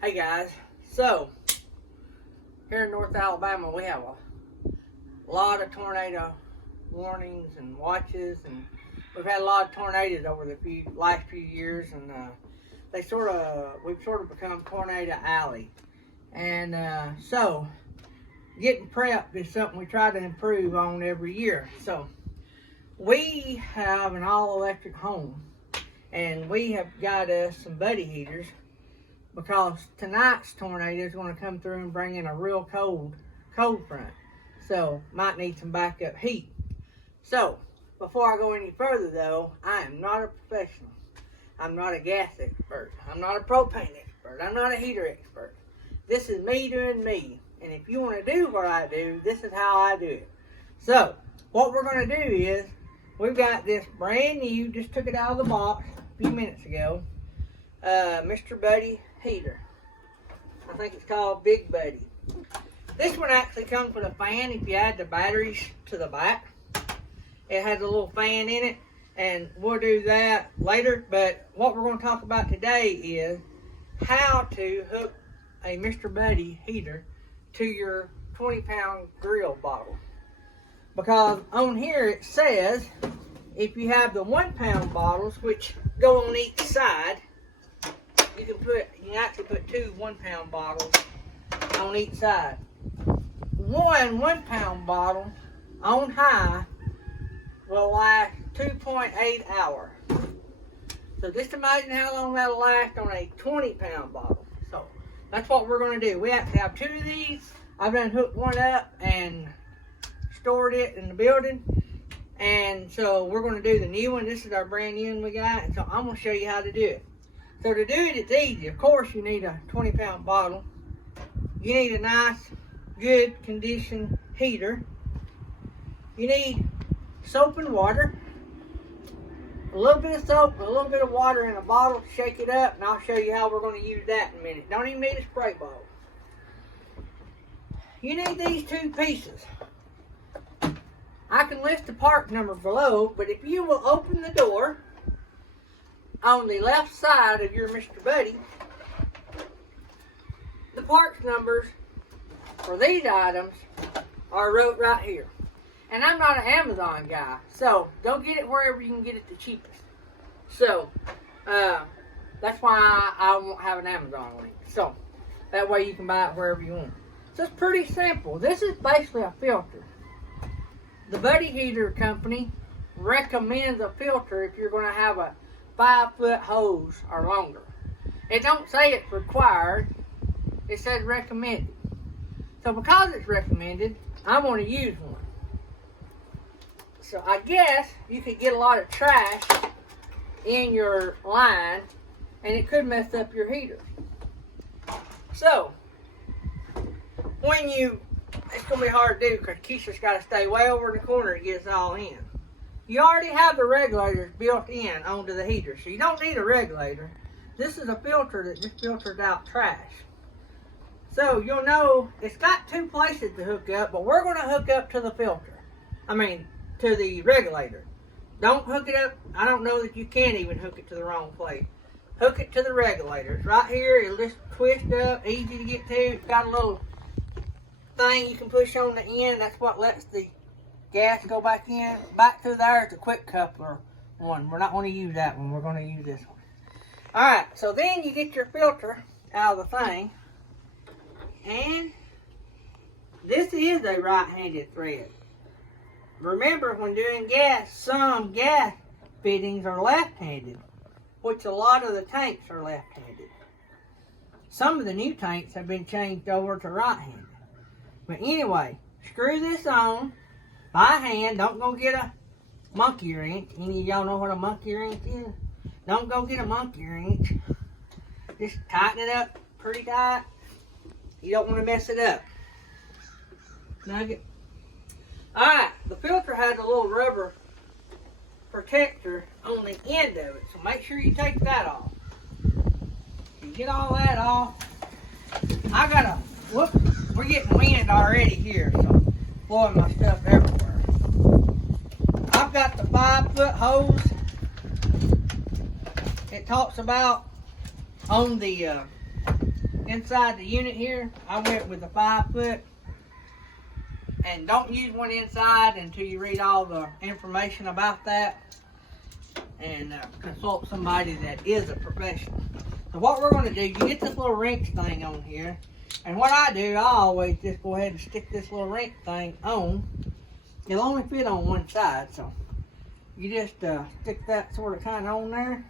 Hey guys, so here in North Alabama we have a lot of tornado warnings and watches, and we've had a lot of tornadoes over the last few years, and we've sort of become Tornado Alley. And so getting prepped is something we try to improve on every year. So we have an all-electric home, and we have got us some buddy heaters because tonight's tornado is going to come through and bring in a real cold front. So might need some backup heat. So before I go any further though, I am not a professional. I'm not a gas expert. I'm not a propane expert. I'm not a heater expert. This is me doing me. And if you want to do what I do, this is how I do it. So what we're going to do is, we've got this brand new, just took it out of the box a few minutes ago, Mr. Buddy heater. I think it's called Big Buddy. This one actually comes with a fan if you add the batteries to the back. It has a little fan in it, and we'll do that later. But what we're going to talk about today is how to hook a Mr. Buddy heater to your 20-pound grill bottle. Because on here it says if you have the 1-pound bottles, which go on each side, you can actually put two 1-pound bottles on each side. One 1-pound bottle on high will last 2.8 hours. So just imagine how long that'll last on a 20-pound bottle. So that's what we're going to do. We actually have two of these. I've done hooked one up and stored it in the building. And so we're going to do the new one. This is our brand new one we got. And so I'm going to show you how to do it. So to do it, it's easy. Of course, you need a 20-pound bottle. You need a nice, good condition heater. You need soap and water. A little bit of soap, a little bit of water in a bottle. Shake it up, and I'll show you how we're going to use that in a minute. Don't even need a spray bottle. You need these two pieces. I can list the part number below, but if you will open the door on the left side of your Mr. Buddy, the parts numbers for these items are wrote right here. And I'm not an Amazon guy, so don't get it wherever you can get it the cheapest. So that's why I won't have an Amazon link. So that way you can buy it wherever you want. So it's pretty simple. This is basically a filter. The Buddy Heater Company recommends a filter if you're going to have a 5-foot hose or longer. It don't say it's required. It says recommended. So because it's recommended, I'm going to use one. So I guess you could get a lot of trash in your line, and it could mess up your heater. So it's going to be hard to do because Keisha's got to stay way over in the corner to get us all in. You already have the regulators built in onto the heater, so you don't need a regulator. This is a filter that just filters out trash. So you'll know it's got two places to hook up, but we're going to hook up to the filter. To the regulator. Don't hook it up. I don't know that you can even hook it to the wrong place. Hook it to the regulators. Right here, it'll just twist up, easy to get to. It's got a little thing you can push on the end. That's what lets the gas go back in. Back through there is a quick coupler one. We're not going to use that one. We're going to use this one. Alright, so then you get your filter out of the thing. And this is a right-handed thread. Remember, when doing gas, some gas fittings are left-handed, which a lot of the tanks are left-handed. Some of the new tanks have been changed over to right-handed. But anyway, screw this on by hand. Don't go get a monkey wrench. Any of y'all know what a monkey wrench is? Don't go get a monkey wrench. Just tighten it up pretty tight. You don't want to mess it up. Nugget. Alright, the filter has a little rubber protector on the end of it, so make sure you take that off. You get all that off. We're getting wind already here, so blowing my stuff everywhere. I've got the 5-foot hose. It talks about On the inside the unit here, I went with a 5 foot. And don't use one inside until you read all the information about that and consult somebody that is a professional. So what we're going to do, you get this little wrench thing on here. And what I do, I always just go ahead and stick this little wrench thing on. It'll only fit on one side, so you just stick that sort of kind of on there.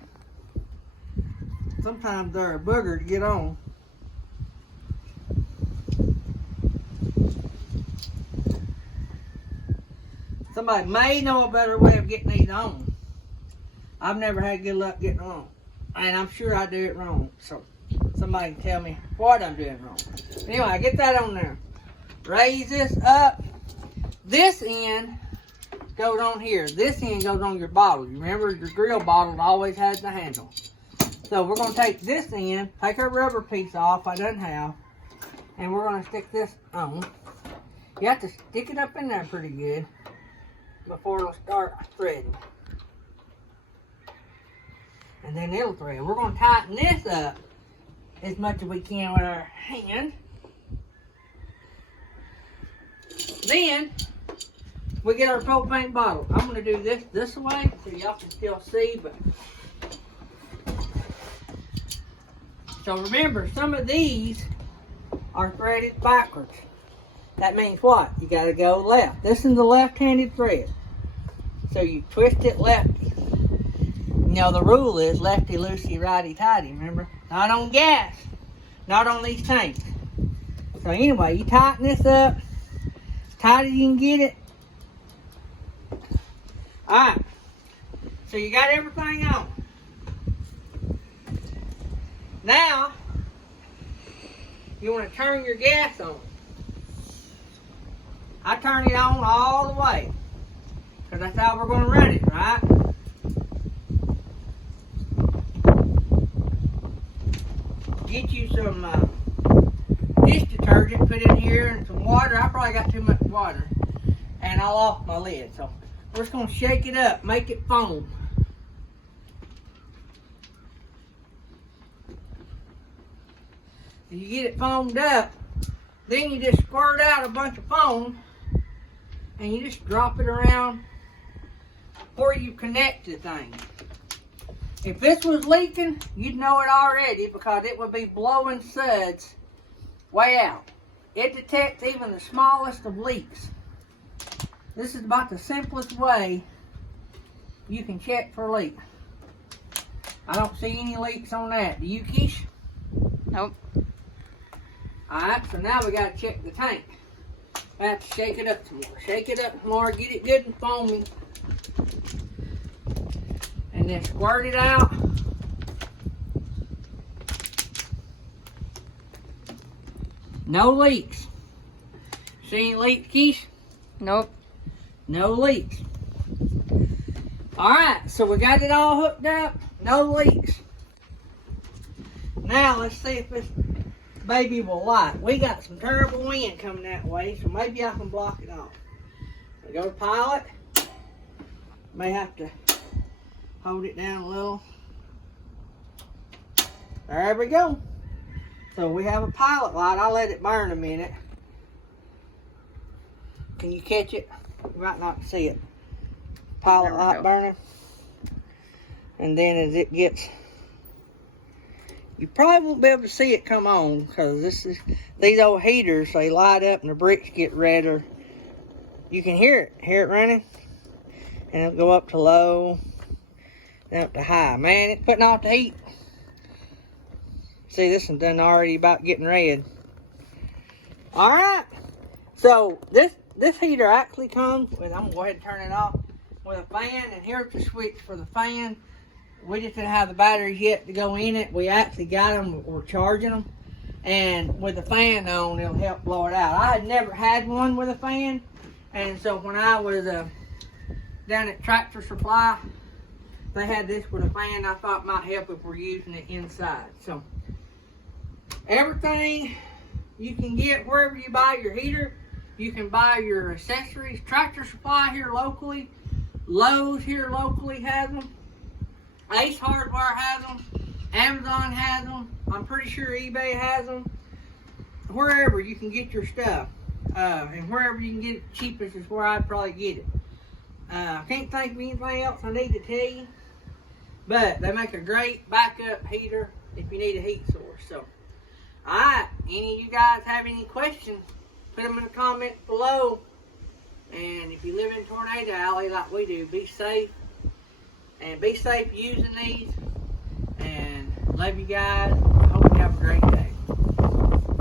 Sometimes they're a booger to get on. Somebody may know a better way of getting these on. I've never had good luck getting them on. And I'm sure I do it wrong. So somebody can tell me what I'm doing wrong. Anyway, I get that on there. Raise this up. This end goes on here. This end goes on your bottle. You remember your grill bottle always has the handle. So we're going to take this end, take our rubber piece off I done have, and we're going to stick this on. You have to stick it up in there pretty good before it'll start threading. And then it'll thread. We're going to tighten this up as much as we can with our hand. Then we get our propane bottle. I'm going to do this way so y'all can still see. But so remember, some of these are threaded backwards. That means what? You got to go left. This is the left-handed thread. So you twist it lefty. You know, the rule is lefty-loosey, righty-tighty, remember? Not on gas. Not on these tanks. So anyway, you tighten this up as tight as you can get it. Alright. So you got everything on. Now, you want to turn your gas on. I turn it on all the way, because that's how we're going to run it, right? Get you some dish detergent, put in here, and some water. I probably got too much water, and I'll off my lid. So we're just going to shake it up, make it foam. You get it foamed up, then you just squirt out a bunch of foam and you just drop it around where you connect the thing. If this was leaking, you'd know it already because it would be blowing suds way out. It detects even the smallest of leaks. This is about the simplest way you can check for a leak. I don't see any leaks on that. Do you, Keish? Nope. Alright, so now we got to check the tank. I have to shake it up some more. Shake it up more, get it good and foamy. And then squirt it out. No leaks. See any leaks, Keish? Nope. No leaks. Alright, so we got it all hooked up. No leaks. Now let's see if this baby will light. We got some terrible wind coming that way, so maybe I can block it off. We go to pilot. May have to hold it down a little. There we go. So we have a pilot light. I'll let it burn a minute. Can you catch it? You might not see it. Pilot light burning. And then as it gets, you probably won't be able to see it come on because these old heaters, they light up and the bricks get redder. You can hear it running. And it'll go up to low, then up to high. Man, it's putting off the heat. See, this one's done already about getting red. Alright, so this heater actually comes with, I'm gonna go ahead and turn it off, with a fan, and here's the switch for the fan. We just didn't have the batteries yet to go in it. We actually got them, we're charging them. And with the fan on, it'll help blow it out. I had never had one with a fan. And so when I was down at Tractor Supply, they had this with a fan. I thought might help if we're using it inside. So everything you can get wherever you buy your heater. You can buy your accessories. Tractor Supply here locally. Lowe's here locally has them. Ace Hardware has them. Amazon has them. pretty sure eBay has them. Wherever you can get your stuff, and wherever you can get it cheapest is where I'd probably get it. I can't think of anything else I need to tell you, but they make a great backup heater if you need a heat source. So, alright, any of you guys have any questions, put them in the comments below. And if you live in Tornado Alley like we do, be safe. And be safe using these. And love you guys. Hope you have a great day.